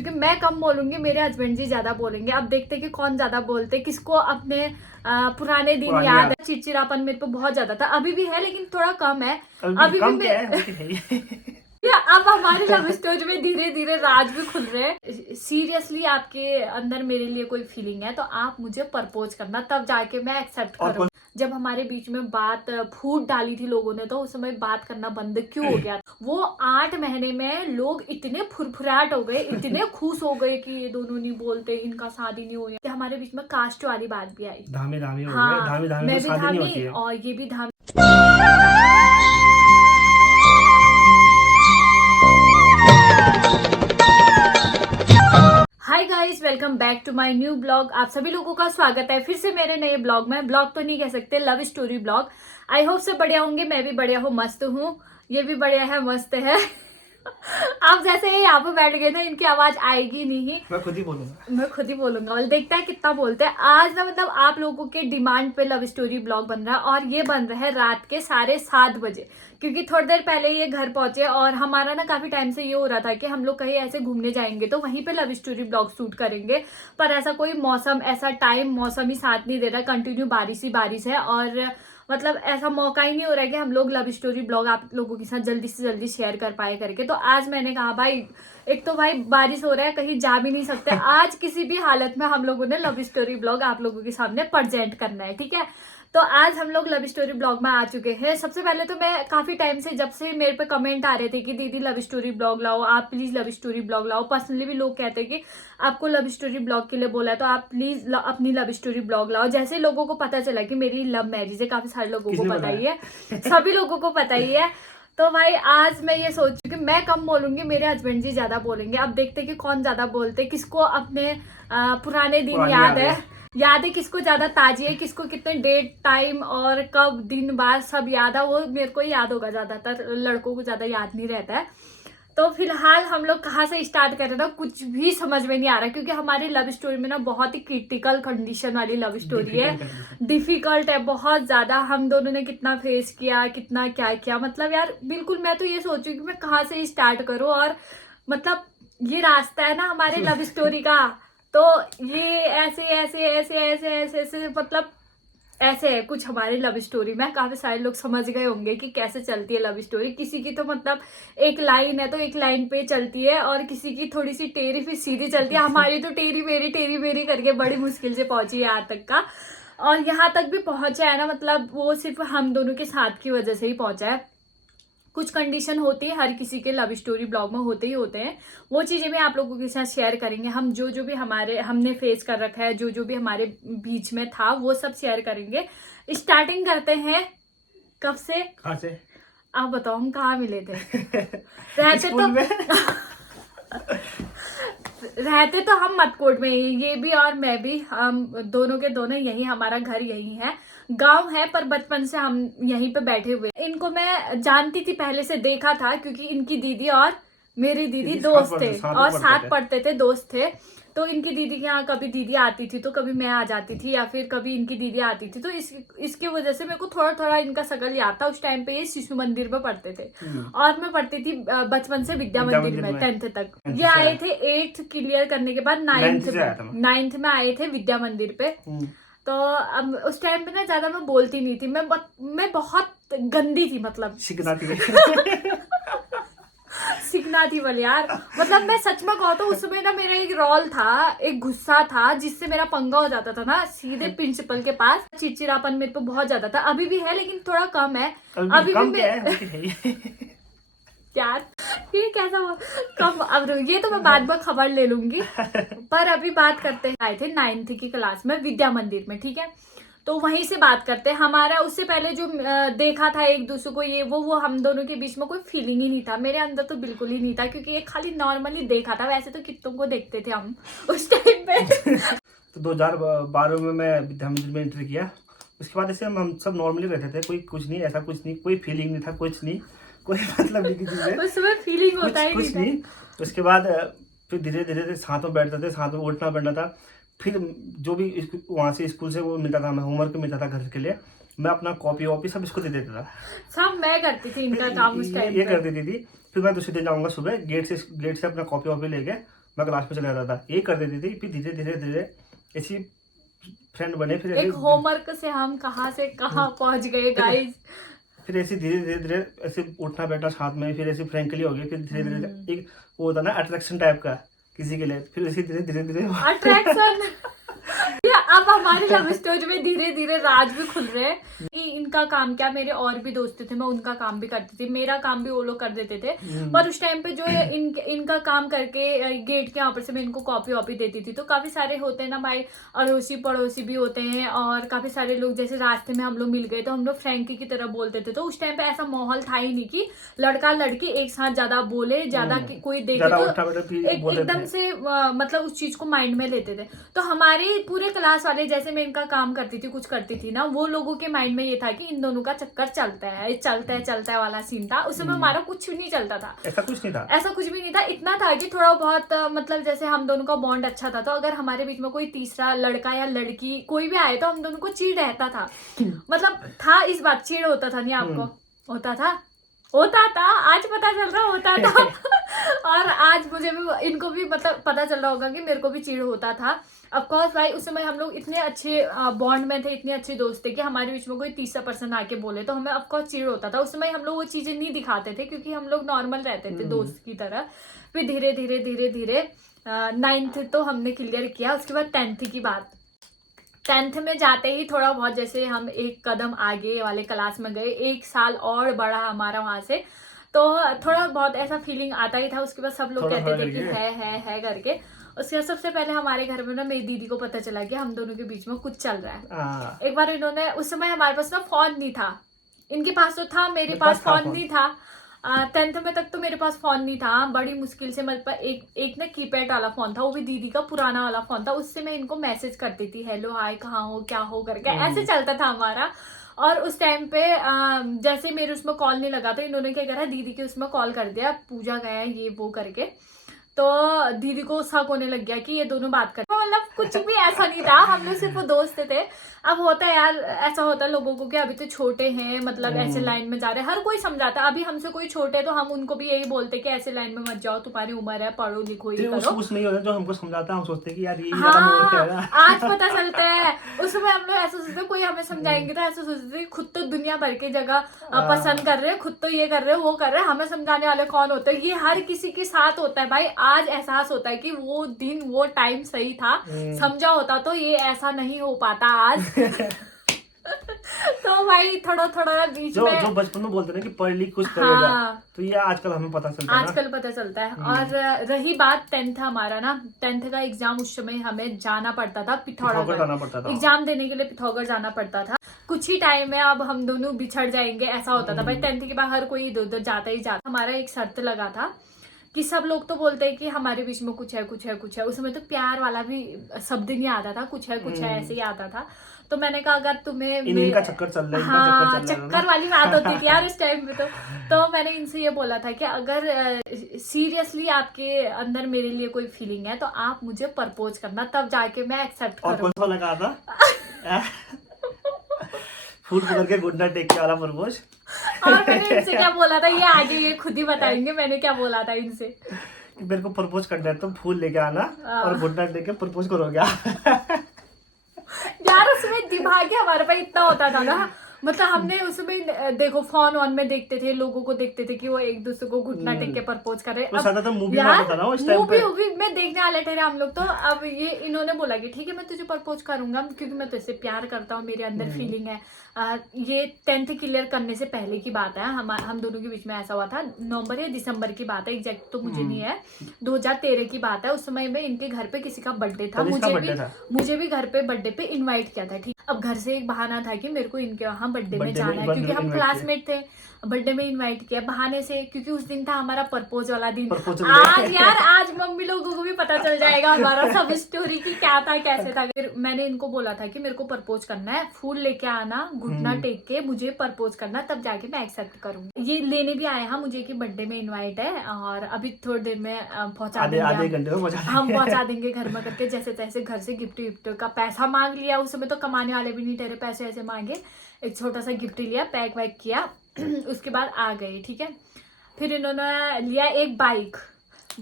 क्योंकि मैं कम बोलूंगी, मेरे हस्बैंड जी ज्यादा बोलेंगे। अब देखते कि कौन ज्यादा बोलते, किसको अपने पुराने दिन याद है। चिड़चिड़ापन मेरे पे बहुत ज्यादा था, अभी भी है लेकिन थोड़ा कम है। अभी भी मैं अब हमारी लव स्टोरी में धीरे धीरे राज भी खुल रहे हैं। सीरियसली आपके अंदर मेरे लिए कोई फीलिंग है तो आप मुझे प्रपोज करना, तब जाके मैं एक्सेप्ट करूँ। जब हमारे बीच में बात फूट डाली थी लोगों ने तो उस समय बात करना बंद क्यों हो गया? वो 8 महीने में लोग इतने फुरफुराट हो गए, इतने खुश हो गए कि ये दोनों नहीं बोलते, इनका शादी नहीं हो रहा। हमारे बीच में कास्ट वाली बात भी आई। धामी धामी हो हाँ, गया, धामी धामी मैं में भी शादी नहीं होती धामी है। और ये भी Dhami. Hi guys, welcome back to my new blog. आप सभी लोगों का स्वागत है फिर से मेरे नए ब्लॉग में। ब्लॉग तो नहीं कह सकते, love story blog. I hope से बढ़िया होंगे, मैं भी बढ़िया हूँ, मस्त हूँ। ये भी बढ़िया है, मस्त है। आप जैसे ही यहाँ पे बैठ गए ना, इनकी आवाज आएगी नहीं। मैं खुद ही बोलूंगा। और देखता है कितना बोलते हैं। आज ना मतलब आप लोगों के डिमांड पे लव स्टोरी ब्लॉग बन रहा है और ये बन रहा है रात के 7:30 बजे, क्योंकि थोड़ी देर पहले ये घर पहुंचे और हमारा ना काफी टाइम से ये हो रहा था कि हम लोग कहीं ऐसे घूमने जाएंगे तो वहीं पे लव स्टोरी ब्लॉग शूट करेंगे। पर ऐसा कोई मौसम, ऐसा टाइम, मौसम ही साथ नहीं दे रहा। कंटिन्यू बारिश ही बारिश है और मतलब ऐसा मौका ही नहीं हो रहा है कि हम लोग लव स्टोरी ब्लॉग आप लोगों के साथ जल्दी से जल्दी शेयर कर पाए करके। तो आज मैंने कहा भाई, एक तो भाई बारिश हो रहा है, कहीं जा भी नहीं सकते, आज किसी भी हालत में हम लोगों ने लव स्टोरी ब्लॉग आप लोगों के सामने प्रेजेंट करना है, ठीक है। तो आज हम लोग लव स्टोरी ब्लॉग में आ चुके हैं। सबसे पहले तो मैं काफी टाइम से, जब से मेरे पे कमेंट आ रहे थे कि दीदी लव स्टोरी ब्लॉग लाओ, आप प्लीज लव स्टोरी ब्लॉग लाओ। पर्सनली भी लोग कहते हैं कि आपको लव स्टोरी ब्लॉग के लिए बोला है तो आप प्लीज अपनी लव स्टोरी ब्लॉग लाओ। जैसे लोगों को पता चला कि मेरी लव मैरिज है, काफी सारे लोगों को पता ही है, सभी लोगों को पता ही है। तो भाई आज मैं ये सोच रही हूँ कि मैं कम बोलूंगी, मेरे हस्बैंड जी ज्यादा बोलेंगे। अब देखते कि कौन ज्यादा बोलते, किसको अपने पुराने दिन याद है, किसको ज्यादा ताजी है, किसको कितने डेट, टाइम और कब, दिन, बार सब याद है। वो मेरे को याद होगा, ज्यादातर लड़कों को ज्यादा याद नहीं रहता है। तो फिलहाल हम लोग कहाँ से स्टार्ट कर रहे थे कुछ भी समझ में नहीं आ रहा, क्योंकि हमारी लव स्टोरी में ना बहुत ही क्रिटिकल कंडीशन वाली लव स्टोरी है। डिफिकल्ट है बहुत ज्यादा। हम दोनों ने कितना फेस किया, कितना क्या किया, मतलब यार बिल्कुल मैं तो ये सोचू कि मैं कहाँ से स्टार्ट करूँ। और मतलब ये रास्ता है ना हमारे लव स्टोरी का, तो ये ऐसे ऐसे ऐसे ऐसे ऐसे ऐसे मतलब ऐसे है कुछ हमारी लव स्टोरी में। काफी सारे लोग समझ गए होंगे कि कैसे चलती है लव स्टोरी। किसी की तो मतलब एक लाइन है तो एक लाइन पे चलती है, और किसी की थोड़ी सी टेढ़ी फिर सीधी चलती है। हमारी तो टेढ़ी मेरी करके बड़ी मुश्किल से पहुंची है यहाँ तक का। और यहाँ तक भी पहुंचा है ना, मतलब वो सिर्फ हम दोनों के साथ की वजह से ही पहुंचा है। कुछ कंडीशन होती है, हर किसी के लव स्टोरी ब्लॉग में होते ही होते हैं। वो चीजें भी आप लोगों के साथ शेयर करेंगे। हम जो जो भी हमने फेस कर रखा है, जो जो भी हमारे बीच में था, वो सब शेयर करेंगे। स्टार्टिंग करते हैं कब से? कहाँ से? आप बताओ, हम कहाँ मिले थे? रहते तो रहते तो हम मटकोट में ही, ये भी और मैं भी, हम दोनों के दोनों यही, हमारा घर यही है। गांव है पर बचपन से हम यहीं पे बैठे हुए। इनको मैं जानती थी, पहले से देखा था, क्योंकि इनकी दीदी और मेरी दीदी दोस्त थे और साथ पढ़ते थे, दोस्त थे। तो इनकी दीदी के यहाँ कभी दीदी आती थी तो कभी मैं आ जाती थी, या फिर कभी इनकी दीदी आती थी। तो इसकी वजह से मेरे को थोड़ा थोड़ा इनका शकल याद था। उस टाइम पे ये शिशु मंदिर में पढ़ते थे और मैं पढ़ती थी बचपन से विद्या मंदिर में 10th तक। ये आए थे 8th क्लियर करने के बाद 9th में आए थे विद्या मंदिर पे। तो अब उस टाइम पे ना ज्यादा मैं बोलती नहीं थी, मैं बहुत गंदी थी, मतलब सीखना थी बोले यार। मतलब मैं सच में कहूँ तो उस समय ना मेरा एक रोल था, एक गुस्सा था, जिससे मेरा पंगा हो जाता था ना सीधे प्रिंसिपल के पास। चिड़चिड़ापन मेरे पे बहुत ज्यादा था, अभी भी है लेकिन थोड़ा कम है। अभी भी मैं यार ये कैसा कम, अब ये तो मैं बाद में खबर ले लूंगी। पर अभी बात करते हैं, आए थे 9th की क्लास में विद्या मंदिर में, ठीक है। तो वहीं से बात करते हैं। हमारा उससे पहले जो देखा था एक दूसरे को, ये वो हम दोनों के बीच में कोई फीलिंग ही नहीं था। मेरे अंदर तो बिल्कुल ही नहीं था, क्योंकि ये खाली नॉर्मली देखा था। वैसे तो कितनों को देखते थे हम उस टाइम पे। तो 2012 में मैं विद्या मंदिर में एंट्री किया। उसके बाद ऐसे हम सब नॉर्मली रहते थे, कोई कुछ नहीं, ऐसा कुछ नहीं, कोई फीलिंग नहीं था, कुछ नहीं, कोई मतलब नहीं किसी से। उस समय फीलिंग होता ही कुछ नहीं। उसके बाद फिर धीरे धीरे साथ में बैठते थे, साथ में उठना बैठना था। फिर जो भी वहाँ से स्कूल से वो मिलता था, मैं होमवर्क मिलता था घर के लिए, मैं अपना कॉपी वॉपी सब इसको दे देता था। सब मैं करती थी इनका काम उस टाइम ये कर देती थी। फिर मैं दूसरे दिन जाऊँगा सुबह गेट से अपना कॉपी वॉपी लेके मैं क्लास में चला जाता था, ये कर देती थी। फिर धीरे धीरे धीरे ऐसी फ्रेंड बने, फिर एक होमवर्क से हम कहाँ से कहाँ पहुंच गए गाइस। फिर ऐसे धीरे धीरे धीरे ऐसे उठना बैठना साथ में, फिर ऐसे फ्रेंकली हो गई। फिर धीरे धीरे एक वो होता ना अट्रैक्शन टाइप का किसी के लिए, फिर ऐसे धीरे धीरे धीरे अट्रैक्शन। अब हमारी लव स्टोरी में धीरे धीरे राज भी खुल रहे हैं कि इनका काम क्या, मेरे और भी दोस्त थे, मैं उनका काम भी करती थी, मेरा काम भी वो लोग कर देते थे। पर उस टाइम पे जो है इनका काम करके गेट के यहाँ पर से मैं इनको कॉपी वॉपी देती थी। तो काफी सारे होते हैं ना भाई, अड़ोसी पड़ोसी भी होते हैं, और काफी सारे लोग जैसे रास्ते में हम लोग मिल गए तो हम लोग फ्रेंकी की तरह बोलते थे। तो उस टाइम पे ऐसा माहौल था ही नहीं कि लड़का लड़की एक साथ ज्यादा बोले, ज्यादा कोई देखे तो एकदम से मतलब उस चीज को माइंड में लेते थे। तो हमारे पूरे क्लास वाले, जैसे मैं इनका काम करती थी, कुछ करती थी ना, वो लोगों के माइंड में ये था कि इन दोनों का चक्कर चलता है वाला सीन था। उस समय हमारा कुछ भी नहीं चलता था, ऐसा कुछ नहीं था, ऐसा कुछ भी नहीं था। इतना था कि थोड़ा बहुत मतलब जैसे हम दोनों का बॉन्ड अच्छा था, तो अगर हमारे बीच में कोई तीसरा लड़का या लड़की कोई भी आए तो हम दोनों को चिढ़ रहता था। मतलब था इस बात, चिढ़ होता था नहीं आपको? होता था, आज पता चल रहा होता था। और आज मुझे भी, इनको भी मतलब पता चल रहा होगा कि मेरे को भी चिढ़ होता था। ऑफ कोर्स भाई उस समय हम लोग इतने अच्छे बॉन्ड में थे, इतने अच्छे दोस्त थे कि हमारे बीच में कोई तीसरा पर्सन आके बोले तो हमें ऑफ कोर्स चिढ़ होता था। उस समय हम लोग वो चीजें नहीं दिखाते थे क्योंकि हम लोग नॉर्मल रहते थे दोस्त की तरह। फिर धीरे धीरे धीरे धीरे 9th तो हमने क्लियर किया। उसके बाद 10th की बात, 10th में जाते ही थोड़ा बहुत जैसे हम एक कदम आगे वाले क्लास में गए, 1 साल और बड़ा हमारा वहां से, तो थोड़ा बहुत ऐसा फीलिंग आता ही था। उसके बाद सब लोग कहते थे कि है करके। उसके बाद सबसे पहले हमारे घर में ना मेरी दीदी को पता चला कि हम दोनों के बीच में कुछ चल रहा है। एक बार इन्होंने, उस समय हमारे पास ना फोन नहीं था, इनके पास तो था, मेरे पास फोन नहीं था। 10th में तक तो मेरे पास फोन नहीं था, बड़ी मुश्किल से मेरे पास एक ना कीपैड वाला फोन था, वो भी दीदी का पुराना वाला फोन था। उससे मैं इनको मैसेज करती थी, हेलो हाय कहाँ हो क्या हो करके, ऐसे चलता था हमारा। और उस टाइम पे जैसे मेरे उसमें कॉल नहीं लगा तो इन्होंने क्या करा, दीदी के उसमें कॉल कर दिया, पूजा गया ये वो करके। तो दीदी को शक होने लग गया कि ये दोनों बात करते, मतलब कुछ भी ऐसा नहीं था, हम लोग सिर्फ दोस्त थे। अब होता है यार, ऐसा होता है लोगों को कि अभी तो छोटे हैं, मतलब ऐसे लाइन में जा रहे हैं, हर कोई समझाता। अभी हमसे कोई छोटे तो हम उनको भी यही बोलते कि ऐसे लाइन में मत जाओ, तुम्हारी उम्र है, पढ़ो लिखो ये करो। कुछ नहीं होता जो हमको समझाता, हम सोचते कि यार ये हाँ, आज पता चलता है। उस समय हम लोग ऐसा सोचते, कोई हमें समझाएंगे तो ऐसा सोचते खुद तो दुनिया भर की जगह पसंद कर रहे हैं, खुद तो ये कर रहे हैं वो कर रहे हैं, हमें समझाने वाले कौन होते हैं? ये हर किसी के साथ होता है भाई। आज एहसास होता है कि वो दिन वो टाइम सही था, समझा होता तो ये ऐसा नहीं हो पाता आज। तो भाई थोड़ा थोड़ा बीच में जो बचपन में बोलते हैं कि पढ़ लिख कुछ करेगा, तो ये आजकल हमें पता चलता है, आजकल पता चलता है। और रही बात 10th हमारा ना, 10th का एग्जाम उस समय हमें जाना पड़ता था पिथौरागढ़, एग्जाम देने के लिए पिथौरागढ़ जाना पड़ता था। कुछ ही टाइम में अब हम दोनों बिछड़ जाएंगे ऐसा होता था भाई। 10th के बाद हर कोई इधर उधर जाता ही जाता। हमारा एक शर्त लगा था कि सब लोग तो बोलते हैं कि हमारे बीच में कुछ है। उस समय तो प्यार वाला भी शब्द नहीं आता था, कुछ है ऐसे ही आता था। तो मैंने कहा अगर तुम्हें इनका चक्कर चल रहा है, हाँ चक्कर वाली बात होती थी यार उस टाइम पे। तो मैंने इनसे ये बोला था कि अगर सीरियसली आपके अंदर मेरे लिए कोई फीलिंग है तो आप मुझे प्रपोज करना, तब जाके मैं एक्सेप्ट करूँ। और कौन सा लगा था? फूट पकड़ के गुड नाइट टेक के वाला प्रपोज। और मैंने इनसे क्या बोला था ये आगे ये खुद ही बताएंगे मैंने क्या बोला था इनसे। मेरे को प्रपोज करना है तो फूल लेके आना और गुड नाइट लेके प्रपोज करोगे। यार उसमें दिमाग ही हमारे पास इतना होता था ना, मतलब हमने उसमें देखो फोन ऑन में देखते थे, लोगों को देखते थे कि वो एक दूसरे को घुटना टेक के प्रपोज कर रहे हैं। मूवी में देखने वाले थे हम लोग। तो अब ये इन्होंने बोला कि ठीक है मैं तुझे प्रपोज करूंगा क्योंकि मैं तुझसे प्यार करता हूँ, मेरे अंदर फीलिंग है। ये 10th क्लियर करने से पहले की बात है, हम दोनों के बीच में ऐसा हुआ था। नवंबर या दिसंबर की बात है, एग्जैक्ट तो मुझे नहीं है, 2013 की बात है। उस समय में इनके घर पे किसी का बर्थडे था, मुझे भी घर पे बर्थडे पे इनवाइट किया था। ठीक, अब घर से एक बहाना था कि मेरे को इनके वहाँ बर्थडे में जाना है क्योंकि हम क्लासमेट थे। बर्थडे में इनवाइट किया बहाने से, क्योंकि उस दिन था हमारा प्रपोज वाला दिन। आज मम्मी लोगों को भी पता चल जाएगा हमारा सब स्टोरी की क्या था कैसे था। फिर मैंने इनको बोला था कि मेरे को प्रपोज करना है, फूल लेके आना, घुटना टेक के मुझे प्रपोज करना, तब जाके मैं एक्सेप्ट करूंगी। ये लेने भी आए हैं मुझे कि बर्थडे में इनवाइट है और अभी थोड़ी देर में पहुंचा देंगे, हम पहुंचा देंगे घर में करके। जैसे तैसे घर से गिफ्ट विफ्ट का पैसा मांग लिया, उस समय तो कमाने वाले भी नहीं थे, पैसे ऐसे मांगे, एक छोटा सा गिफ्ट लिया, पैक वैक किया। उसके बाद आ गए। ठीक है, फिर इन्होंने लिया एक बाइक,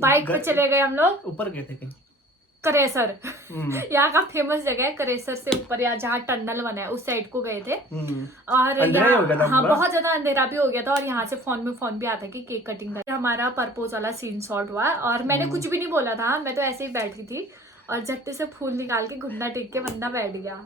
बाइक पे चले गए हम लोग ऊपर गए थे कहीं। करेसर, हम्म, यहाँ का फेमस जगह है करेसर से ऊपर, यहाँ जहाँ टनल बना है उस साइड को गए थे। हम्म। और अंधेरा ही हो गया था हाँ पूरा। बहुत ज्यादा अंधेरा भी हो गया था, और यहाँ से फोन भी आता कि केक कटिंग कर। हमारा परपोज वाला सीन शॉट हुआ, और मैंने कुछ भी नहीं बोला था, मैं तो ऐसे ही बैठी थी और झट्टे से फूल निकाल के घुटना टेक के बंदा बैठ गया।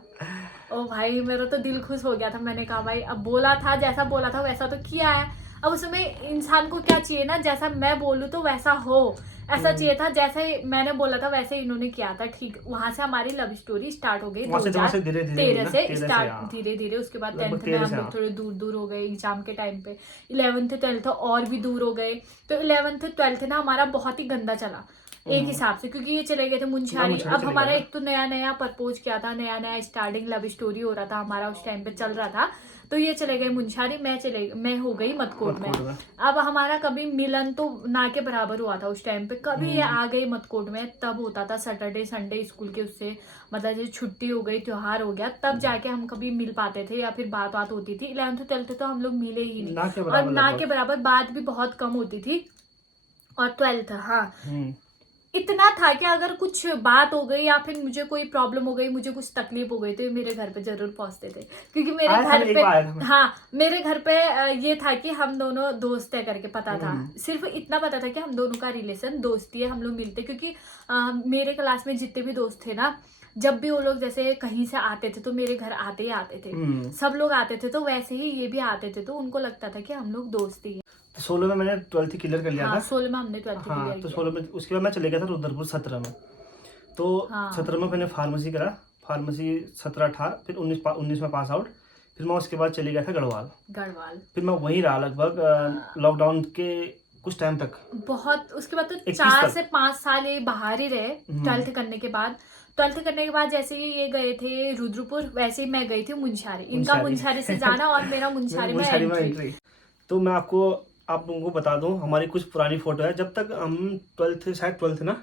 ओ भाई मेरा तो दिल खुश हो गया था। मैंने कहा भाई अब बोला था, जैसा बोला था वैसा तो किया है। अब उसमें इंसान को क्या चाहिए ना, जैसा मैं बोलूँ तो वैसा हो, ऐसा चाहिए था। जैसे मैंने बोला था वैसे इन्होंने किया था। ठीक, वहां से हमारी लव स्टोरी स्टार्ट हो गई 2013 से स्टार्ट, धीरे धीरे। उसके बाद 10th में हम लोग थोड़े दूर दूर हो गए एग्जाम के टाइम पे। 11th 12th और भी दूर हो गए। तो 11th 12th ना हमारा बहुत ही गंदा चला एक हिसाब से, क्योंकि ये चले गए थे मुंशियारी। अब हमारा एक तो नया नया प्रपोज किया था, नया नया स्टार्टिंग लव स्टोरी हो रहा था हमारा, उस टाइम पे चल रहा था। तो ये चले गए मुंशियारी, मैं हो गई मतकोट में। अब हमारा कभी मिलन तो ना के बराबर हुआ था उस टाइम पे। कभी ये आ गई मतकोट में, तब होता था सैटरडे संडे स्कूल के उससे, मतलब जैसे छुट्टी हो गई, त्योहार हो गया, तब जाके हम कभी मिल पाते थे या फिर बात होती थी। 11th 12th तो हम लोग मिले ही नहीं, और ना के बराबर बात भी बहुत कम होती थी। और 12th हाँ इतना था कि अगर कुछ बात हो गई या फिर मुझे कोई प्रॉब्लम हो गई, मुझे कुछ तकलीफ हो गई, तो मेरे घर पे जरूर पहुंचते थे, क्योंकि मेरे घर पे मेरे घर पे ये था कि हम दोनों दोस्त है करके पता था। सिर्फ इतना पता था कि हम दोनों का रिलेशन दोस्ती है, हम लोग मिलते। क्योंकि मेरे क्लास में जितने भी दोस्त थे ना, जब भी वो लोग जैसे कहीं से आते थे तो मेरे घर आते ही आते थे, सब लोग आते थे। तो वैसे ही ये भी आते थे, तो उनको लगता था कि हम लोग दोस्ती है। 16 में मैंने 12th क्लियर कर लिया था। 16 में हमने 12th क्लियर किया। तो 16 में, उसके बाद मैं चले गया था रुद्रपुर 17 में। तो 17 में मैंने फार्मेसी करा, फार्मेसी 17-18, फिर 19 में पास आउट। फिर मैं उसके बाद चले गया था गढ़वाल। फिर मैं वहीं रहा लगभग लॉकडाउन के कुछ टाइम तक, बहुत। उसके बाद तो 4 से 5 साल ये बाहर ही रहे 12th करने के बाद। 12th करने के बाद जैसे ही ये गए थे रुद्रपुर, वैसे ही मैं गई थी मुंशियारी। इनका मुंशियारी से जाना और मेरा मुंशियारी में एंट्री। तो मैं आप लोगों को बता दूं, हमारी कुछ पुरानी फोटो है। जब तक हम 12th ना,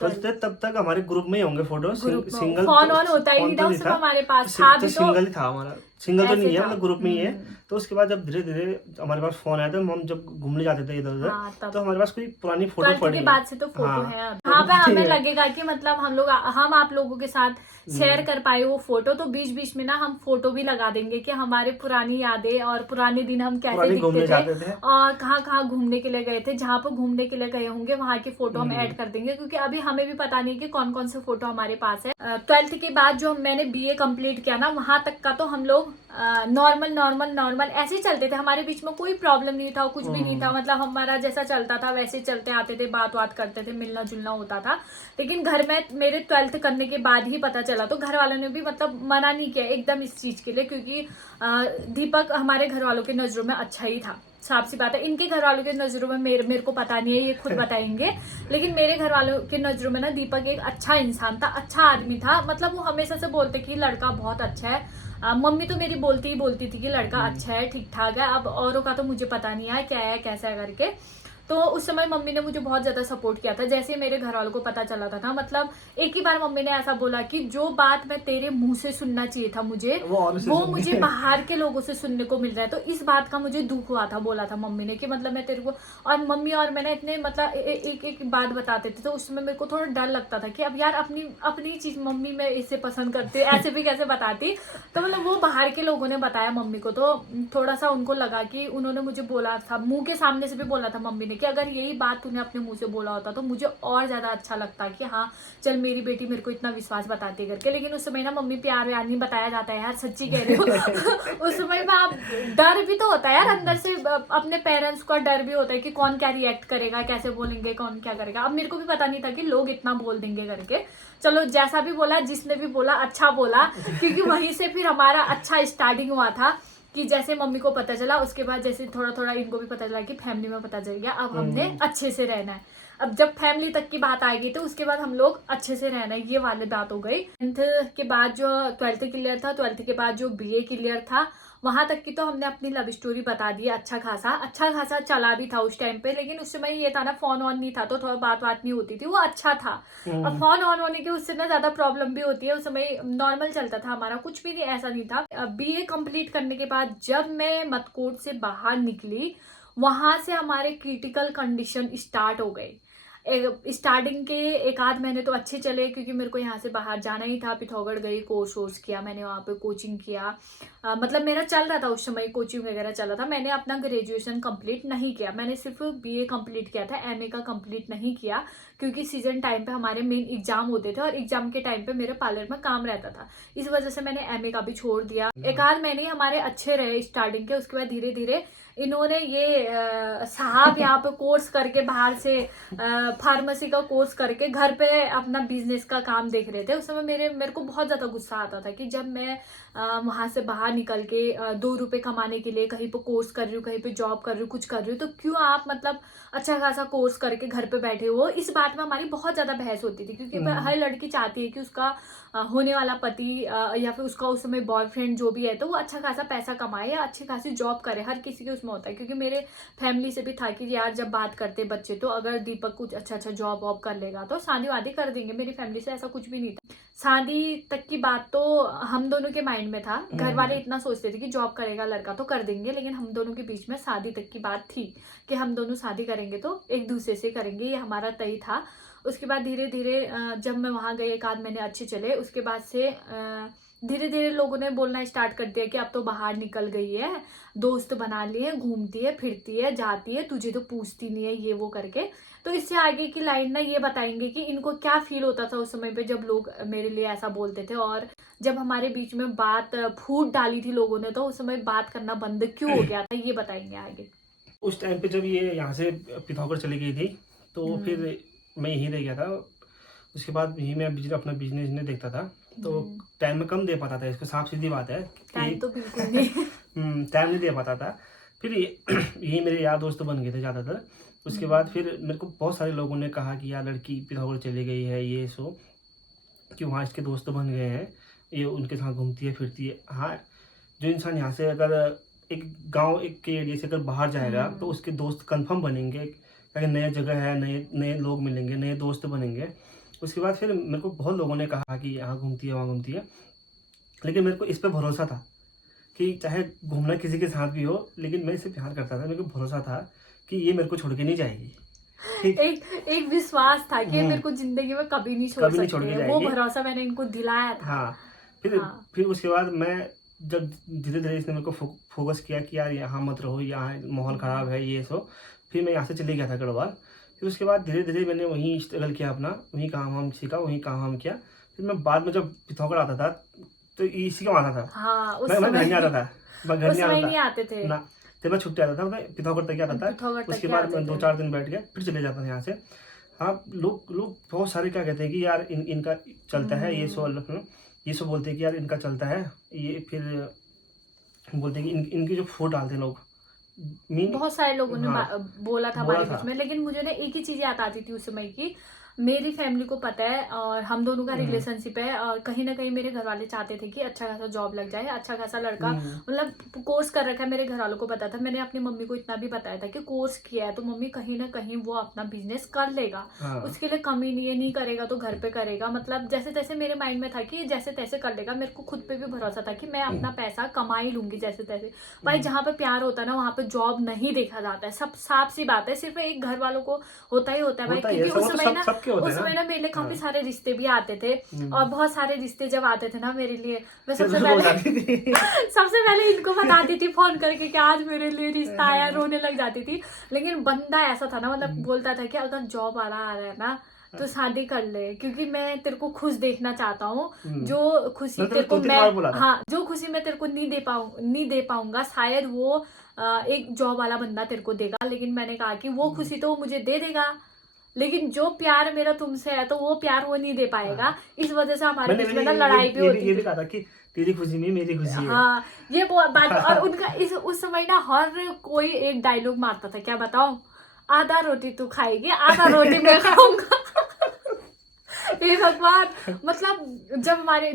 12th थे, तब तक हमारे ग्रुप में ही होंगे फोटो। सिंगल फोन ऑन होता ही नहीं था उस समय हमारे पास, था भी तो सिंगल ही था हमारा, सिंगल तो नहीं है, मतलब ग्रुप में ही है। तो उसके बाद जब धीरे धीरे हमारे पास फोन आया, तो हम जब घूमने जाते थे इधर उधर, तो हमारे पास कोई पुरानी फोटो पड़ी के बाद से तो फोटो है। वहाँ पे हमें लगेगा कि मतलब हम आप लोगों के साथ शेयर कर पाए वो फोटो। तो बीच बीच में ना हम फोटो भी लगा देंगे कि हमारे पुरानी यादें और पुराने दिन हम कैसे दिखते थे और कहाँ घूमने के लिए गए थे। जहाँ पर घूमने के लिए गए होंगे वहाँ की फोटो हम ऐड कर देंगे, क्योंकि अभी हमें भी पता नहीं कि कौन कौन से फोटो हमारे पास है। 12th के बाद जो मैंने BA कंप्लीट किया ना, वहां तक का तो हम लोग नॉर्मल ऐसे ही चलते थे। हमारे बीच में कोई प्रॉब्लम नहीं था, कुछ भी नहीं था। मतलब हमारा जैसा चलता था वैसे चलते आते थे, बात करते थे, मिलना जुलना होता था। लेकिन घर में मेरे 12th करने के बाद ही पता चला, तो घर वालों ने भी मतलब मना नहीं किया एकदम इस चीज के लिए, क्योंकि दीपक हमारे घर वालों के नजरों में अच्छा ही था। साफ सी बात है, इनके घर वालों के नजरों में मेरे को पता नहीं है, ये खुद बताएंगे। लेकिन मेरे घर वालों के नजरों में ना दीपक एक अच्छा इंसान था, अच्छा आदमी था। मतलब वो हमेशा से बोलते कि लड़का बहुत अच्छा है। मम्मी तो मेरी बोलती थी कि लड़का अच्छा है, ठीक ठाक है। अब औरों का तो मुझे पता नहीं है क्या है कैसा है करके। तो उस समय मम्मी ने मुझे बहुत ज्यादा सपोर्ट किया था। जैसे मेरे घर वालों को पता चला था ना, मतलब एक ही बार मम्मी ने ऐसा बोला कि जो बात मैं तेरे मुंह से सुनना चाहिए था मुझे, वो मुझे बाहर के लोगों से सुनने को मिल रहा है। तो इस बात का मुझे दुख हुआ था, बोला था मम्मी ने कि मतलब मैं तेरे को, और मम्मी और मैंने इतने मतलब एक बात बताते थे। तो उस समय मेरे को थोड़ा डर लगता था कि अब यार अपनी चीज मम्मी मैं इससे पसंद करती हूँ, ऐसे भी कैसे बताती। तो मतलब वो बाहर के लोगों ने बताया मम्मी को, तो थोड़ा सा उनको लगा कि उन्होंने मुझे बोला था, मुंह के सामने से भी बोला था मम्मी ने कि अगर यही बात तूने अपने मुंह से बोला होता तो मुझे और ज्यादा अच्छा लगता कि हाँ चल मेरी बेटी मेरे को इतना विश्वास बताती करके। लेकिन उस समय ना मम्मी प्यार व्यार नहीं बताया जाता है यार, सच्ची कह रही हो। उस समय में आप डर भी तो होता है यार अंदर से, अपने पेरेंट्स का डर भी होता है कि कौन क्या रिएक्ट करेगा, कैसे बोलेंगे, कौन क्या करेगा। अब मेरे को भी पता नहीं था कि लोग इतना बोल देंगे करके। चलो जैसा भी बोला, जिसने भी बोला अच्छा बोला, क्योंकि वहीं से फिर हमारा अच्छा स्टार्टिंग हुआ था। कि जैसे मम्मी को पता चला, उसके बाद जैसे थोड़ा थोड़ा इनको भी पता चला कि फैमिली में पता चल गया, अब हमने अच्छे से रहना है। अब जब फैमिली तक की बात आ गई तो उसके बाद हम लोग अच्छे से रहना है, ये वाली बात हो गई। 10th के बाद जो 12th क्लियर था, 12th के बाद जो BA क्लियर था, वहां तक की तो हमने अपनी लव स्टोरी बता दी। अच्छा खासा चला भी था उस टाइम पे। लेकिन उस समय ये था ना, फोन ऑन नहीं था तो थोड़ा बात नहीं होती थी, वो अच्छा था। अब फोन ऑन होने के उससे ना ज्यादा प्रॉब्लम भी होती है। उस समय नॉर्मल चलता था हमारा, कुछ भी नहीं ऐसा नहीं था। BA कंप्लीट करने के बाद जब मैं मतकोट से बाहर निकली, वहां से हमारे क्रिटिकल कंडीशन स्टार्ट हो गए। स्टार्टिंग के एक आध महीने तो अच्छे चले, क्योंकि मेरे को यहाँ से बाहर जाना ही था। पिथौरागढ़ गई, कोर्स वोर्स किया मैंने, वहाँ पे कोचिंग किया। मतलब मेरा चल रहा था उस समय, कोचिंग वगैरह चल रहा था। मैंने अपना ग्रेजुएशन कंप्लीट नहीं किया, मैंने सिर्फ बीए कंप्लीट किया था, एमए का कंप्लीट नहीं किया, क्योंकि सीजन टाइम पे हमारे मेन एग्जाम होते थे और एग्जाम के टाइम पे मेरे पार्लर में काम रहता था। इस वजह से मैंने एमए का भी छोड़ दिया। एक आध महीने हमारे अच्छे रहे स्टार्टिंग के, उसके बाद धीरे धीरे इन्होंने ये साहब यहाँ पे कोर्स करके बाहर से फार्मेसी का कोर्स करके घर पे अपना बिजनेस का काम देख रहे थे। उस समय मेरे को बहुत ज़्यादा गुस्सा आता था कि जब मैं वहाँ से बाहर निकल के 2 रुपये कमाने के लिए कहीं पे कोर्स कर रही हूँ, कहीं पे जॉब कर रही हूँ, कुछ कर रही हूँ, तो क्यों आप मतलब अच्छा खासा कोर्स करके घर पे बैठे हो। इस बात में हमारी बहुत ज़्यादा बहस होती थी, क्योंकि हर लड़की चाहती है कि उसका होने वाला पति या फिर उसका उस समय बॉयफ्रेंड जो भी है, तो वो अच्छा खासा पैसा कमाए या अच्छी खासी जॉब करे। हर किसी के उसमें होता है, क्योंकि मेरे फैमिली से भी था कि यार जब बात करते बच्चे तो अगर दीपक कुछ अच्छा जॉब वॉब कर लेगा तो शादी वादी कर देंगे। मेरी फैमिली से ऐसा कुछ भी नहीं था। शादी तक की बात तो हम दोनों के माइंड में था। घर वाले इतना सोचते थे कि जॉब करेगा लड़का तो कर देंगे, लेकिन हम दोनों के बीच में शादी तक की बात थी कि हम दोनों शादी करेंगे तो एक दूसरे से करेंगे, ये हमारा तय था। उसके बाद धीरे धीरे जब मैं वहाँ गई, एक आध महीने अच्छे चले, उसके बाद से धीरे धीरे लोगों ने बोलना स्टार्ट कर दिया कि अब तो बाहर निकल गई है, दोस्त बना लिए, घूमती है, फिरती है, जाती है, तुझे तो पूछती नहीं है, ये वो करके। तो इससे आगे की लाइन ना ये बताएंगे कि इनको क्या फील होता था उस समय पे जब लोग मेरे लिए ऐसा बोलते थे, और जब हमारे बीच में बात फूट डाली थी लोगों ने, तो उस समय बात करना बंद क्यों हो गया था, ये बताएंगे आगे। उस टाइम पे जब ये यहाँ से पिथौरागढ़ चली गई थी तो फिर मैं यहीं रह गया था। उसके बाद यहीं मैं अपना बिजनेस ने देखता था, तो टाइम में कम दे पाता था, इसको साफ सीधी बात है। टाइम तो बिल्कुल नहीं टाइम नहीं दे पाता था। फिर यही मेरे यार दोस्त बन गए थे ज़्यादातर। उसके बाद फिर मेरे को बहुत सारे लोगों ने कहा कि यार लड़की पिथौरागढ़ चली गई है, ये सो कि वहाँ इसके दोस्त बन गए हैं, ये उनके साथ घूमती है फिरती है। हाँ, जो इंसान यहाँ से अगर एक गांव एक के एरिया से अगर बाहर जाएगा तो उसके दोस्त कंफर्म बनेंगे, क्योंकि नया जगह है, नए लोग मिलेंगे, नए दोस्त बनेंगे। उसके बाद फिर मेरे को बहुत लोगों ने कहा कि यहाँ घूमती है, वहाँ घूमती है, लेकिन मेरे को इस पर भरोसा था कि चाहे घूमना किसी के साथ भी हो, लेकिन मैं इसे प्यार करता था। मेरे को भरोसा था कि ये मेरे को छोड़ के नहीं जाएगी। एक विश्वास था कि मेरे को जिंदगी में कभी नहीं छोड़ सकते, वो भरोसा मैंने इनको दिलाया था। हाँ, फिर उसके बाद मैं जब धीरे धीरे इसने मेरे को फोकस किया कि यार यहाँ मत रहो, यहाँ माहौल ख़राब है, ये सो, फिर मैं यहाँ से चले गया था गढ़वाल। फिर उसके बाद धीरे धीरे मैंने वहीं स्ट्रगल किया अपना, वहीं काम वाम सीखा, वहीं काम वाम किया। फिर मैं बाद में जब पिथौरागढ़ आता था तो इसी का आता था। हाँ, मैं घर नहीं आता था, मैं घर नहीं आते थे ना, जब मैं छुट्टी आता था मैं पिथौरागढ़ तक आता था। उसके बाद मैं 2-4 दिन बैठ के फिर चले जाता था यहाँ से। हाँ, लोग बहुत सारे क्या कहते हैं कि यार इनका चलता है, ये सो बोलते हैं कि यार इनका चलता है, ये फिर बोलते हैं कि इनकी जो फोटो डालते हैं लोग, बहुत सारे लोगों ने बोला था हमारे बीच में। लेकिन मुझे ना एक ही चीज याद आती थी उस समय की, मेरी फैमिली को पता है और हम दोनों का रिलेशनशिप है, और कहीं ना कहीं मेरे घर वाले चाहते थे कि अच्छा खासा जॉब लग जाए, अच्छा खासा लड़का, मतलब कोर्स कर रखा है। मेरे घर वालों को पता था। मैंने अपनी मम्मी को इतना भी बताया था कि कोर्स किया है तो मम्मी कहीं ना कहीं वो अपना बिजनेस कर लेगा, उसके लिए कमी नहीं है, नहीं करेगा तो घर पे करेगा। मतलब जैसे तैसे मेरे माइंड में था कि जैसे तैसे कर लेगा। मेरे को खुद पे भी भरोसा था कि मैं अपना पैसा कमा ही लूंगी जैसे तैसे। भाई जहाँ पे प्यार होता है ना, वहाँ पे जॉब नहीं देखा जाता है, सब साफ सी बात है। सिर्फ एक घर वालों को होता ही होता है भाई, क्योंकि उस समय ना मेरे लिए काफी सारे रिश्ते भी आते थे, और बहुत सारे रिश्ते जब आते थे ना मेरे लिए, मैं सबसे पहले इनको बताती थी फोन करके कि आज मेरे लिए रिश्ता आया, रोने लग जाती थी। लेकिन बंदा ऐसा था ना, मतलब बोलता था कि अगर जॉब आ रहा है ना तो शादी कर ले, क्योंकि मैं तेरे को खुश देखना चाहता हूँ। जो खुशी तेरे को जो खुशी मैं तेरे को नहीं दे पाऊंगा, शायद वो एक जॉब वाला बंदा तेरे को देगा। लेकिन मैंने कहा कि वो खुशी तो मुझे दे देगा, लेकिन जो प्यार मेरा तुमसे है तो वो प्यार वो नहीं दे पाएगा। इस वजह से हमारे बीच में ना लड़ाई भी होती थी। कहा था कि तेरी खुशी नहीं मेरी खुशी है। हाँ, ये बात। और उनका उस समय ना हर कोई एक डायलॉग मारता था, क्या बताऊं, आधा रोटी तू खाएगी, आधा रोटी मैं खाऊंगा। हे भगवान, मतलब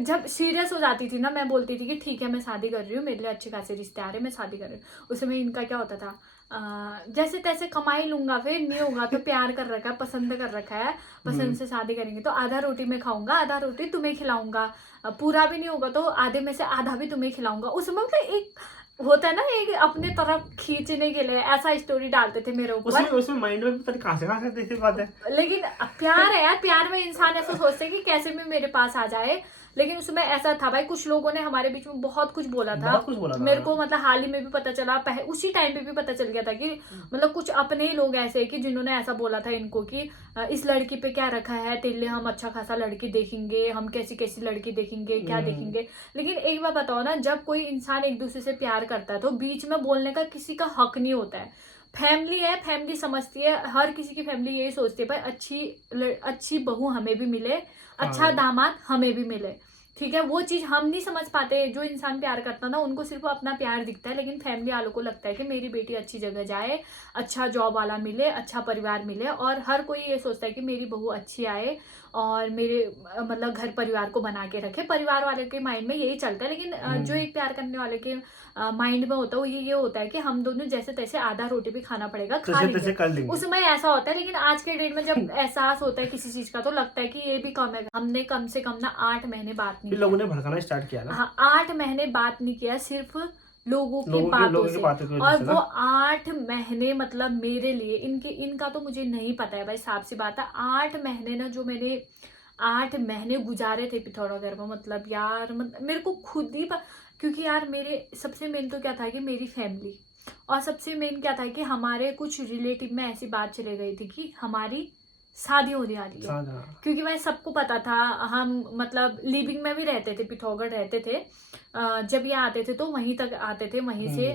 जब सीरियस हो जाती थी ना, मैं बोलती थी कि ठीक है मैं शादी कर रही हूँ, मेरे लिए अच्छे खासे रिश्ते आ रहे हैं, मैं शादी कर रही हूँ। उस समय इनका क्या होता था, जैसे तैसे कमाई लूंगा, फिर नहीं होगा तो प्यार कर रखा है, पसंद कर रखा है, पसंद से शादी करेंगे तो आधा रोटी मैं खाऊंगा, आधा रोटी तुम्हें खिलाऊंगा, पूरा भी नहीं होगा तो आधे में से आधा भी तुम्हें खिलाऊंगा। उसमें मतलब एक होता है ना एक अपने तरफ खींचने के लिए, ऐसा स्टोरी डालते थे मेरे ऊपर। उसमें माइंड में पता नहीं कहाँ से देखते बात है। लेकिन प्यार है यार, प्यार में इंसान ऐसा सोचते हैं कि कैसे भी मेरे पास आ जाए। लेकिन उसमें ऐसा था भाई, कुछ लोगों ने हमारे बीच में बहुत कुछ बोला था, बहुत कुछ बोला था मेरे को मतलब हाल ही में भी पता चला, उसी टाइम पे भी पता चल गया था कि मतलब कुछ अपने ही लोग ऐसे कि जिन्होंने ऐसा बोला था इनको कि इस लड़की पे क्या रखा है तेरे लिए, हम अच्छा खासा लड़की देखेंगे, हम कैसी कैसी लड़की देखेंगे, क्या देखेंगे। लेकिन एक बार बताओ ना, जब कोई इंसान एक दूसरे से प्यार करता है तो बीच में बोलने का किसी का हक नहीं होता है। फैमिली है, फैमिली समझती है, हर किसी की फैमिली यही सोचती है भाई अच्छी बहू हमें भी मिले, अच्छा दामाद हमें भी मिले, ठीक है। वो चीज हम नहीं समझ पाते। जो इंसान प्यार करता ना, उनको सिर्फ अपना प्यार दिखता है, लेकिन फैमिली वालों को लगता है कि मेरी बेटी अच्छी जगह जाए, अच्छा जॉब वाला मिले, अच्छा परिवार मिले, और हर कोई ये सोचता है कि मेरी बहू अच्छी आए और मेरे मतलब घर परिवार को बना के रखे। परिवार वाले के माइंड में यही चलता है। लेकिन जो एक प्यार करने वाले के माइंड में होता है वो ये होता है कि हम दोनों जैसे तैसे आधा रोटी भी खाना पड़ेगा, खा लेंगे, उसमें ऐसा होता है। लेकिन आज के डेट में जब एहसास होता है किसी चीज का तो लगता है कि ये भी कम है। हमने कम से कम ना 8 महीने बात नहीं, लोगों ने भड़काना स्टार्ट किया ना। हाँ, 8 महीने बात नहीं किया, सिर्फ लोगों की बातों से। और वो 8 महीने मतलब मेरे लिए इनका तो मुझे नहीं पता है भाई, साफ सी बात है। 8 महीने ना जो मैंने 8 महीने गुजारे थे पिथौरागढ़ में, मतलब यार मेरे को खुद ही क्योंकि यार मेरे सबसे मेन तो क्या था कि मेरी फैमिली, और सबसे मेन क्या था कि हमारे कुछ रिलेटिव में ऐसी बात चली गई थी कि हमारी शादी होने वाली है। क्योंकि भाई सबको पता था, हम मतलब लिविंग में भी रहते थे, पिथौरागढ़ रहते थे। जब ये आते थे तो वहीं तक आते थे, वहीं से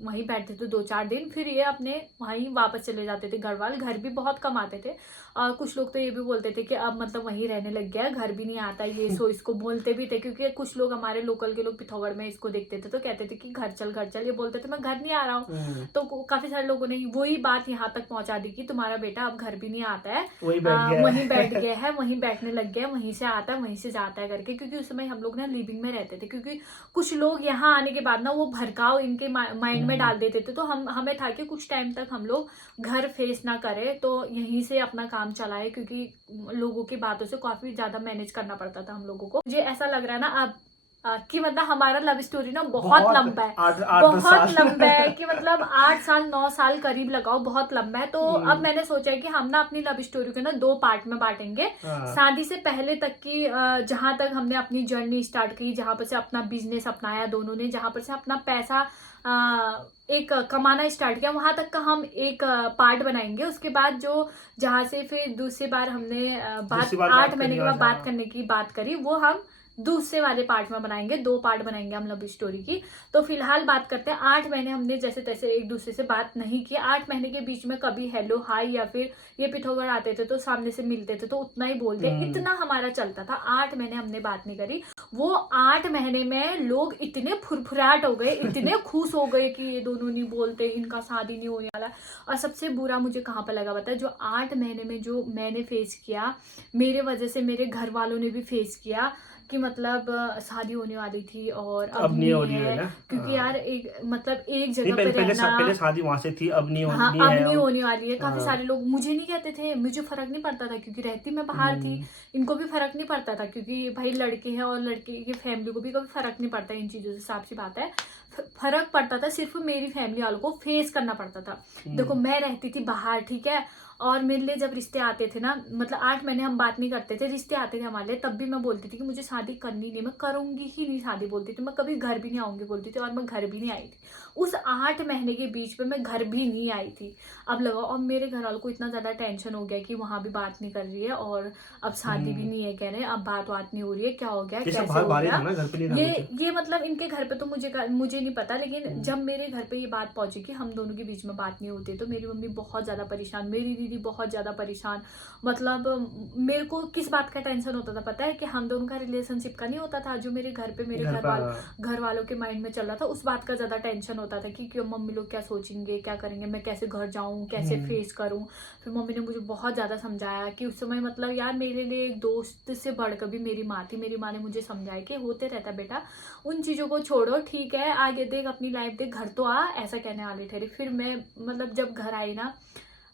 वहीं बैठते थे 2-4 दिन, फिर ये अपने वहीं वापस चले जाते थे। घर भी बहुत कम आते थे। और कुछ लोग तो ये भी बोलते थे कि अब मतलब वहीं रहने लग गया, घर भी नहीं आता ये, सो इसको बोलते भी थे। क्योंकि कुछ लोग हमारे लोकल के लोग पिथौरागढ़ में इसको देखते थे तो कहते थे कि घर चल। ये बोलते थे मैं घर नहीं आ रहा हूँ। तो काफी सारे लोगों ने वही बात यहाँ तक पहुंचा दी कि तुम्हारा बेटा अब घर भी नहीं आता है, वहीं बैठ गया है, वहीं बैठने लग गया, वहीं से आता है वहीं से जाता है करके। क्योंकि उस समय हम लोग ना लिविंग में रहते थे। क्योंकि कुछ लोग यहाँ आने के बाद ना वो भड़काव इनके माइंड में डाल देते थे। तो हमें था कि कुछ टाइम तक हम लोग घर फेस ना करें, तो यहीं से अपना काम चलाए। क्योंकि लोगों की बातों से काफी ज्यादा मैनेज करना पड़ता था हम लोगों को। मुझे ऐसा लग रहा है ना अब कि मतलब हमारा लव स्टोरी ना बहुत लंबा है, बहुत लंबा है कि मतलब 8 साल 9 साल करीब लगाओ, बहुत लंबा है। तो अब मैंने सोचा है कि हम ना अपनी लव स्टोरी को ना 2 पार्ट में बांटेंगे। शादी से पहले तक की, जहां तक हमने अपनी जर्नी स्टार्ट की, जहां पर से अपना बिजनेस अपनाया दोनों ने, जहां पर से अपना पैसा एक कमाना स्टार्ट किया, वहां तक का हम एक पार्ट बनाएंगे। उसके बाद जो जहां से फिर दूसरी बार हमने 8 महीने के बाद बात करने की बात करी, वो हम दूसरे वाले पार्ट में बनाएंगे। 2 पार्ट बनाएंगे हम लव स्टोरी की। तो फिलहाल बात करते हैं, 8 महीने हमने जैसे तैसे एक दूसरे से बात नहीं की। 8 महीने के बीच में कभी हेलो हाय, या फिर ये पिथौरागढ़ आते थे तो सामने से मिलते थे तो उतना ही बोलते, इतना हमारा चलता था। 8 महीने हमने बात नहीं करी। वो 8 महीने में लोग इतने फुरफुराट हो गए, इतने खुश हो गए कि ये दोनों नहीं बोलते, इनका शादी नहीं होने वाला। और सबसे बुरा मुझे कहाँ पर लगा पता है, जो 8 महीने में जो मैंने फेस किया, मेरे वजह से मेरे घर वालों ने भी फेस किया कि मतलब शादी होने वाली थी और अब नहीं हो रही है ना। क्योंकि यार एक मतलब एक जगह पे रहना, पहले शादी वहां से थी, अब नहीं हाँ, अब नहीं होने वाली है। काफी सारे लोग मुझे नहीं कहते थे, मुझे फर्क नहीं पड़ता था क्योंकि रहती मैं बाहर थी। इनको भी फर्क नहीं पड़ता था क्योंकि भाई लड़के हैं और लड़के की फैमिली को भी कभी फर्क नहीं पड़ता इन चीजों से, साफ सी बात है। फर्क पड़ता था सिर्फ मेरी फैमिली वालों को फेस करना पड़ता था। देखो मैं रहती थी बाहर, ठीक है, और मेरे लिए जब रिश्ते आते थे ना, मतलब 8 महीने हम बात नहीं करते थे, रिश्ते आते थे हमारे लिए, तब भी मैं बोलती थी कि मुझे शादी करनी नहीं, मैं करूंगी ही नहीं शादी बोलती थी। मैं कभी घर भी नहीं आऊंगी बोलती थी, और मैं घर भी नहीं आई थी। उस 8 महीने के बीच में मैं घर भी नहीं आई थी। अब लगाओ, और मेरे घर वालों को इतना ज्यादा टेंशन हो गया कि वहां भी बात नहीं कर रही है और अब शादी भी नहीं है, कह रहे हैं अब बात नहीं हो रही है, क्या हो गया, कैसे हो गया। ये मतलब इनके घर पे तो मुझे नहीं पता। लेकिन जब मेरे घर पे ये बात पहुंची कि हम दोनों के बीच में बात नहीं होती, तो मेरी मम्मी बहुत ज्यादा परेशान, मेरी दीदी बहुत ज्यादा परेशान। मतलब मेरे को किस बात का टेंशन होता था पता है, कि हम दोनों का रिलेशनशिप का नहीं होता था, जो मेरे घर पे मेरे घर वालों के माइंड में चल रहा था, उस बात का ज्यादा टेंशन होता था कि क्यों मम्मी लोग क्या सोचेंगे, क्या करेंगे, मैं कैसे घर जाऊं, कैसे फेस करूं। फिर मम्मी ने मुझे बहुत ज्यादा समझाया कि उस समय मतलब यार मेरे लिए एक दोस्त से बढ़कर भी मेरी माँ थी। मेरी माँ ने मुझे समझाया कि होते रहता बेटा, उन चीजों को छोड़ो, ठीक है, आगे देख, अपनी लाइफ देख, घर तो आ, ऐसा कहने वाले थे। फिर मैं मतलब जब घर आई ना,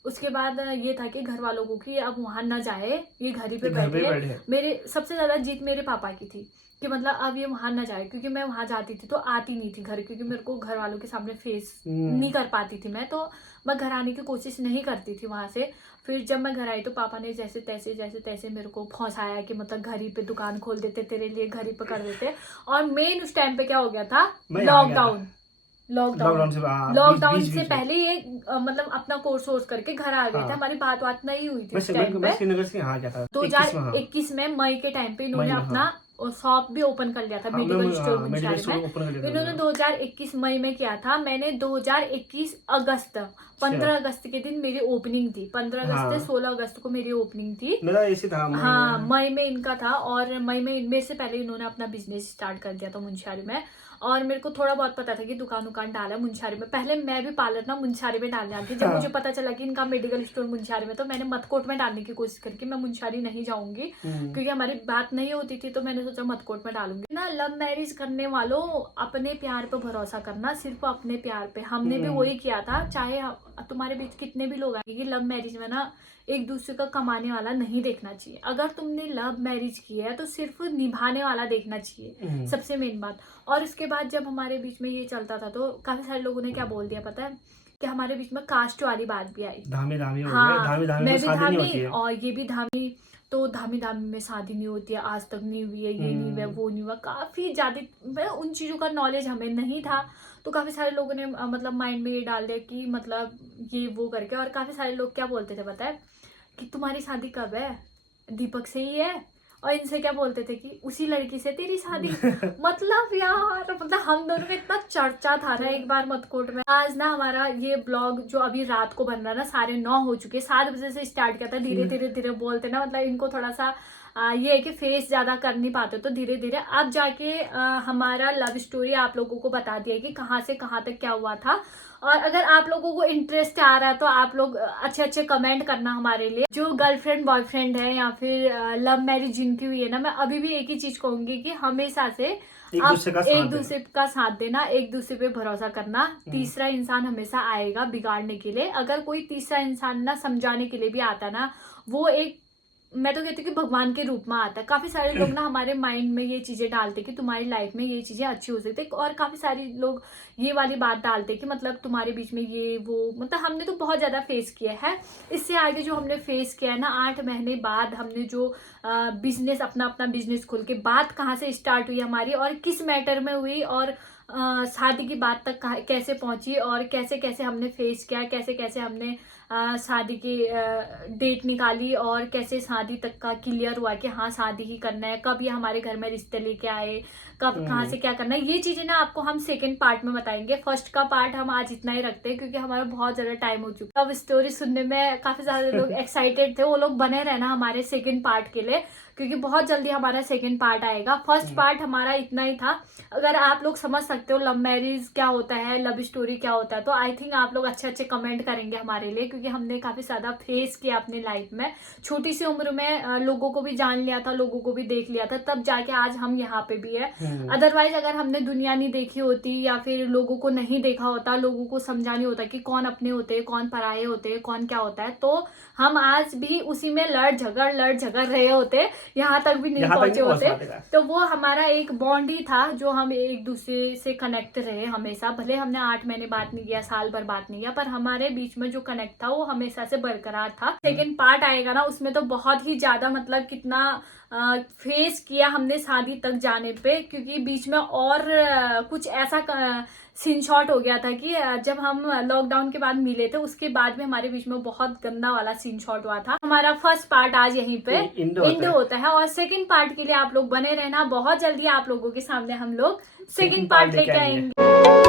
उसके बाद ये था कि घर वालों को कि अब वहां ना जाए, ये घर ही पे घर पे बैठे। बैठे। मेरे सबसे ज्यादा जीत मेरे पापा की थी कि मतलब अब ये वहां ना जाए, क्योंकि मैं वहां जाती थी तो आती नहीं थी घर, क्योंकि मेरे को घर वालों के सामने फेस नहीं कर पाती थी मैं, तो मैं घर आने की कोशिश नहीं करती थी वहां से। फिर जब मैं घर आई तो पापा ने जैसे तैसे मेरे को फंसाया कि मतलब घर ही पे दुकान खोल देते तेरे लिए, घर ही पे कर देते। और मेन उस टाइम पे क्या हो गया था, लॉकडाउन से पहले ये मतलब अपना कोर्स करके घर आ गए थे। हमारी बात नहीं हुई थी उस टाइम पे। श्रीनगर से यहाँ गया था 2021 में मई के टाइम पे इन्होंने अपना शॉप भी ओपन कर लिया था, मेडिकल स्टोर मुंशियारी में। इन्होंने 2021 मई में किया था, मैंने 2021 अगस्त 15 अगस्त के दिन मेरी ओपनिंग थी। 15 अगस्त से 16 अगस्त को मेरी ओपनिंग थी। मेरा ऐसे था हाँ, मई में इनका था। और मई में इनमें से पहले इन्होंने अपना बिजनेस स्टार्ट कर दिया था मुंशियारी में। और मेरे को थोड़ा बहुत पता था कि दुकान डाला है मुंशियारी में। पहले मैं भी पार्लर ना मुंशियारी में डालने आती थी। जब मुझे पता चला कि इनका मेडिकल स्टोर मुंशियारी में, तो मैंने मतकोट में डालने की कोशिश करके मैं मुंशियारी नहीं जाऊंगी, क्योंकि हमारी बात नहीं होती थी। तो मैंने सोचा मतकोट में डालूंगी ना। लव मैरिज करने वालों, अपने प्यार पे भरोसा करना, सिर्फ अपने प्यार पे। हमने भी वही किया था। चाहे तुम्हारे बीच कितने भी लोग आएंगे, लव मैरिज में ना एक दूसरे का कमाने वाला नहीं देखना चाहिए। अगर तुमने लव मैरिज की है तो सिर्फ निभाने वाला देखना चाहिए, सबसे मेन बात। और उसके बाद जब हमारे बीच में ये चलता था तो काफी सारे लोगों ने क्या बोल दिया पता है, कि हमारे बीच में कास्ट वाली बात भी आई। धामी धामी हो हाँ, गया, धामी धामी मैं में भी शादी नहीं होती धामी है। और ये भी धामी, तो धामी धामी में शादी नहीं होती है, आज तक नहीं हुई है, ये नहीं हुआ, वो नहीं हुआ। काफी ज्यादा उन चीजों का नॉलेज हमें नहीं था। तो काफी सारे लोगों ने मतलब माइंड में ये डाल दिया कि मतलब ये वो करके। और काफी सारे लोग क्या बोलते थे पता है, कि तुम्हारी शादी कब है, दीपक से ही है। और इनसे क्या बोलते थे कि उसी लड़की से तेरी शादी। मतलब यार, मतलब हम दोनों का इतना चर्चा था ना एक बार मतकोट में। आज ना हमारा ये ब्लॉग जो अभी रात को बन रहा है ना, 9:30 हो चुके, 7 बजे से स्टार्ट किया था। धीरे बोलते ना, मतलब इनको थोड़ा सा ये है कि फेस ज्यादा कर नहीं पाते, तो धीरे धीरे अब जाके हमारा लव स्टोरी आप लोगों को बता दिया कि कहाँ से कहाँ तक क्या हुआ था। और अगर आप लोगों को इंटरेस्ट आ रहा है तो आप लोग अच्छे कमेंट करना हमारे लिए। जो गर्लफ्रेंड बॉयफ्रेंड है या फिर लव मैरिज जिनकी हुई है ना, मैं अभी भी एक ही चीज कहूंगी कि हमेशा से एक दूसरे का साथ देना, एक दूसरे पे भरोसा करना। तीसरा इंसान हमेशा आएगा बिगाड़ने के लिए। अगर कोई तीसरा इंसान ना समझाने के लिए भी आता ना, वो एक, मैं तो कहती हूँ कि भगवान के रूप में आता है। काफी सारे लोग ना हमारे माइंड में ये चीजें डालते कि तुम्हारी लाइफ में ये चीजें अच्छी हो सकती है। और काफी सारे लोग ये वाली बात डालते कि मतलब तुम्हारे बीच में ये वो, मतलब हमने तो बहुत ज्यादा फेस किया है। इससे आगे जो हमने फेस किया है ना, 8 महीने बाद हमने जो बिजनेस अपना बिजनेस खोल के, बात कहाँ से स्टार्ट हुई हमारी और किस मैटर में हुई, और शादी की बात तक कैसे पहुंची, और कैसे कैसे हमने फेस किया, कैसे कैसे हमने शादी की डेट निकाली, और कैसे शादी तक का क्लियर हुआ कि हाँ शादी ही करना है, कब ये हमारे घर में रिश्ते लेके आए, कब कहाँ से क्या करना है। ये चीजें ना आपको हम सेकंड पार्ट में बताएंगे। फर्स्ट का पार्ट हम आज इतना ही रखते हैं, क्योंकि हमारा बहुत ज्यादा टाइम हो चुका है। अब स्टोरी सुनने में काफी सारे लोग एक्साइटेड थे, वो लोग बने रहना हमारे सेकंड पार्ट के लिए, क्योंकि बहुत जल्दी हमारा सेकंड पार्ट आएगा। फर्स्ट पार्ट हमारा इतना ही था। अगर आप लोग समझ सकते हो लव मैरिज क्या होता है, लव स्टोरी क्या होता है, तो आई थिंक आप लोग अच्छे कमेंट करेंगे हमारे लिए, क्योंकि हमने काफी ज्यादा फेस किया अपनी लाइफ में। छोटी सी उम्र में लोगों को भी जान लिया था, लोगों को भी देख लिया था, तब जाके आज हम यहाँ पे भी है। अदरवाइज अगर हमने दुनिया नहीं देखी होती, या फिर लोगों को नहीं देखा होता, लोगों को समझा नहीं होता कि कौन अपने होते हैं, कौन पराये होते हैं, कौन क्या होता है, तो हम आज भी उसी में लड़ झगड़ रहे होते, यहाँ तक भी नहीं पहुंचे होते। तो वो हमारा एक बॉन्ड ही था, जो हम एक दूसरे से कनेक्ट रहे हमेशा। भले हमने 8 महीने बात नहीं किया, साल भर बात नहीं किया, पर हमारे बीच में जो कनेक्ट था वो हमेशा से बरकरार था। सेकंड पार्ट आएगा ना, उसमें तो बहुत ही ज्यादा मतलब कितना फेस किया हमने शादी तक जाने पे, क्योंकि बीच में और कुछ ऐसा सीन शॉट हो गया था कि जब हम लॉकडाउन के बाद मिले थे, उसके बाद में हमारे बीच में बहुत गंदा वाला सीन शॉट हुआ था। हमारा फर्स्ट पार्ट आज यहीं पे इंड होता है, और सेकंड पार्ट के लिए आप लोग बने रहना। बहुत जल्दी आप लोगों के सामने हम लोग सेकंड पार्ट लेके आएंगे।